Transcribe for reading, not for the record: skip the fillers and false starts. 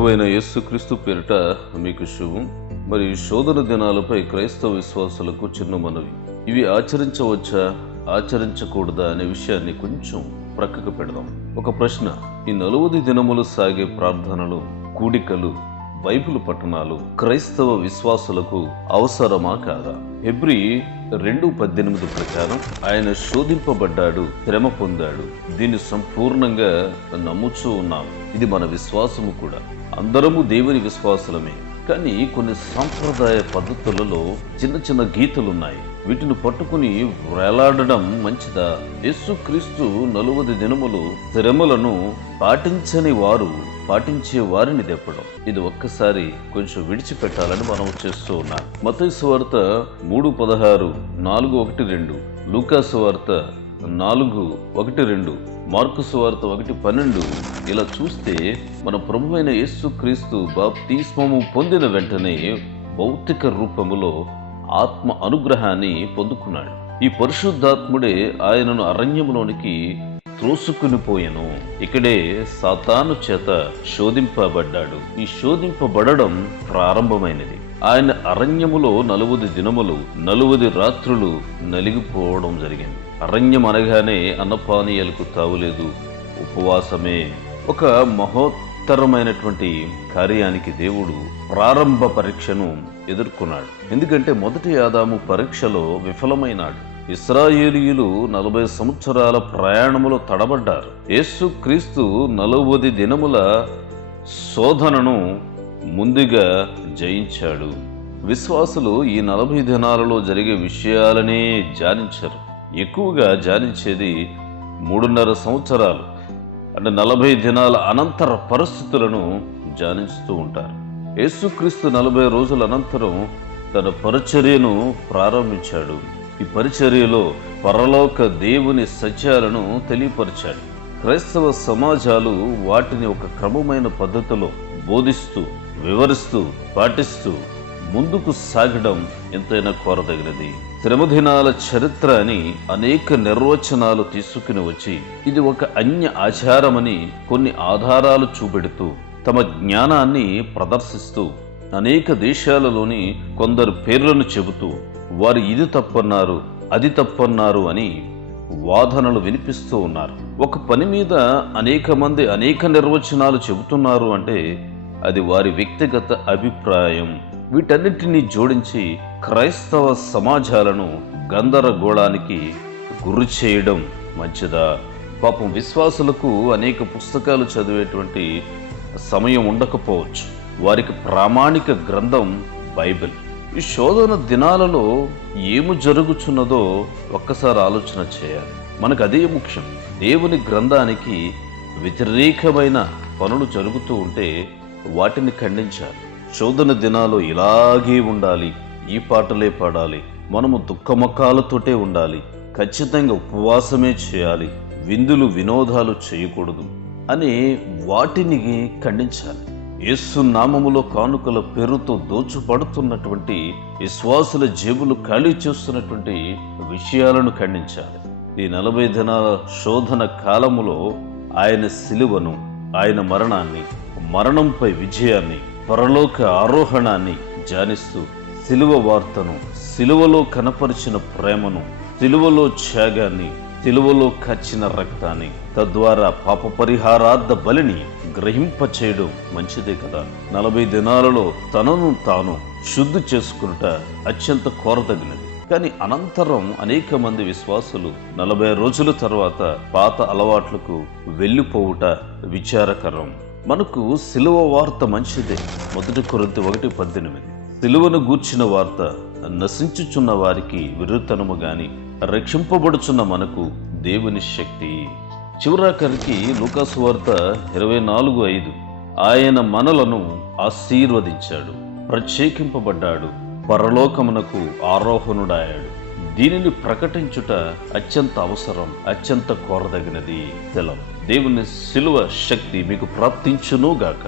ప్రభువైన యేసుక్రీస్తు పేరిట మీకు శుభం. మరి శోధన దినాలపై క్రైస్తవ విశ్వాసులకు చిన్న మనవి. ఇవి ఆచరించవచ్చా ఆచరించకూడదా అనే విషయాన్ని కొంచెం ప్రక్కకు పెడదాం. ఒక ప్రశ్న: ఈ 40 దినములు సాగే ప్రార్థనలు, కూడికలు, బైబిల్ పఠనాలు క్రైస్తవ విశ్వాసులకు అవసరమా కాదా? హెబ్రీ 2:18 ప్రకారం ఆయన శోధింపబడ్డాడు, శ్రమ పొందాడు. దీన్ని సంపూర్ణంగా నమ్ముచూ ఉన్నాం. ఇది మన విశ్వాసము కూడా. అందరము దేవుని విశ్వాసులమే. కానీ కొన్ని సాంప్రదాయ పద్ధతులలో చిన్న చిన్న గీతలున్నాయి. వీటిని పట్టుకుని వేలాడడం మంచిదా? యేసుక్రీస్తు 40 దినములు శ్రమలను పాటించే వారిని తెప్పడం, ఇది ఒక్కసారి కొంచెం విడిచిపెట్టాలని మనం చేస్తూ ఉన్నాం. మత్తయి సువార్త 3:16, 4:1-2, లూకా సువార్త 4:1-2, మార్కు సువార్త 1:12. ఇలా చూస్తే మన ప్రభువైన యేసుక్రీస్తు బాప్తిస్మము పొందిన వెంటనే భౌతిక రూపములో ఆత్మ అనుగ్రహాన్ని పొందుకున్నాడు. ఈ పరిశుద్ధాత్ముడే ఆయనను అరణ్యములోనికి త్రోసుకుని పోయెను. ఇక్కడే సాతాను చేత శోధింపబడ్డాడు. ఈ శోధింపబడడం ప్రారంభమైనది. ఆయన అరణ్యములో 40 దినములు 40 రాత్రులు నలిగిపోవడం జరిగింది. అరణ్యం అనగానే అన్నపానీయాలకు తావులేదు, ఉపవాసమే. ఒక మహోత్తరమైనటువంటి కార్యానికి దేవుడు ప్రారంభ పరీక్షను ఎదుర్కొన్నాడు. ఎందుకంటే మొదటి ఆదాము పరీక్షలో విఫలమైనాడు. ఇశ్రాయేలీయులు 40 సంవత్సరాల ప్రయాణములో తడబడ్డారు. యేసుక్రీస్తు 40 దినముల శోధనను ముందుగా జయించాడు. విశ్వాసులు ఈ 40 దినాలలో జరిగే విషయాలనే ధ్యానించరు. ఎక్కువగా ధ్యానించేది 3.5 సంవత్సరాలు అంటే 40 దినాల అనంతర పరిస్థితులను ధ్యానిస్తూ ఉంటారు. యేసుక్రీస్తు 40 రోజుల అనంతరం తన పరిచర్యను ప్రారంభించాడు. ఈ పరిచర్యలో పరలోక దేవుని సత్యాలను తెలియపరిచాడు. క్రైస్తవ సమాజాలు వాటిని ఒక క్రమమైన పద్ధతిలో బోధిస్తూ, వివరిస్తూ, పాటిస్తూ ముందుకు సాగడం ఎంతైనా కోరదగినది. శ్రమదినాల చరిత్ర అని అనేక నిర్వచనాలు తీసుకుని వచ్చి ఇది ఒక అన్య ఆచారమని కొన్ని ఆధారాలు చూపెడుతూ తమ జ్ఞానాన్ని ప్రదర్శిస్తూ అనేక దేశాలలోని కొందరు పేర్లను చెబుతూ వారు ఇది తప్పన్నారు, అది తప్పన్నారు అని వాదనలు వినిపిస్తూ ఉన్నారు. ఒక పని మీద అనేక మంది అనేక నిర్వచనాలు చెబుతున్నారు అంటే అది వారి వ్యక్తిగత అభిప్రాయం. వీటన్నిటినీ జోడించి క్రైస్తవ సమాజాలను గందరగోళానికి గురి చేయడం మంచిదా? పాపం విశ్వాసులకు అనేక పుస్తకాలు చదివేటువంటి సమయం ఉండకపోవచ్చు. వారికి ప్రామాణిక గ్రంథం బైబిల్. ఈ శోధన దినాలలో ఏమి జరుగుచున్నదో ఒక్కసారి ఆలోచన చేయాలి. మనకు అదే ముఖ్యం. దేవుని గ్రంథానికి వ్యతిరేకమైన పనులు జరుగుతూ ఉంటే వాటిని ఖండించాలి. శోధన దినాలు ఇలాగే ఉండాలి, ఈ పాటలే పాడాలి, మనము దుఃఖముఖాలతోటే ఉండాలి, ఖచ్చితంగా ఉపవాసమే చేయాలి, విందులు వినోదాలు చేయకూడదు అని వాటిని ఖండించాలి. యేసు నామములో కానుకల పేరుతో దోచుపడుతున్నటువంటి విశ్వాసుల జేబులు ఖాళీ చేస్తున్నటువంటి విషయాలను ఖండించాలి. ఈ 40 దినాల శోధన కాలములో ఆయన సిలువను, ఆయన మరణాన్ని, మరణంపై విజయాన్ని, పరలోక ఆరోహణాన్ని ధ్యానిస్తూ సిలువ వార్తను, సిలువలో కనపరిచిన ప్రేమను, సిలువలో త్యాగాన్ని, సిలువలో కచ్చిన రక్తాన్ని, తద్వారా పాప పరిహారార్థ బలిని గ్రహింపచేయడం మంచిదే కదా. 40 దినాలలో తనను తాను శుద్ధి చేసుకునుట అత్యంత కోరదగినది. కానీ అనంతరం అనేక మంది విశ్వాసులు 40 రోజుల తర్వాత పాత అలవాట్లకు వెళ్ళిపోవుట విచారకరం. మనకు సిలువ వార్త మంచిదే. 1 కొరింథీ 1:18. సిలువను గూర్చిన వార్త నశించుచున్న వారికి విరుతనము గాని రక్షింపబడుచున్న మనకు దేవుని శక్తి. చివరాఖరికి లూకా సువార్త 24:5. ఆయన మనలను ఆశీర్వదించాడు, ప్రత్యేకింపబడ్డాడు, పరలోకమునకు ఆరోహణుడాయాడు. దీనిని ప్రకటించుట అత్యంత అవసరం, అత్యంత కోరదగినది. సెలవు. దేవుని సిలువ శక్తి మీకు ప్రాప్తించునుగాక.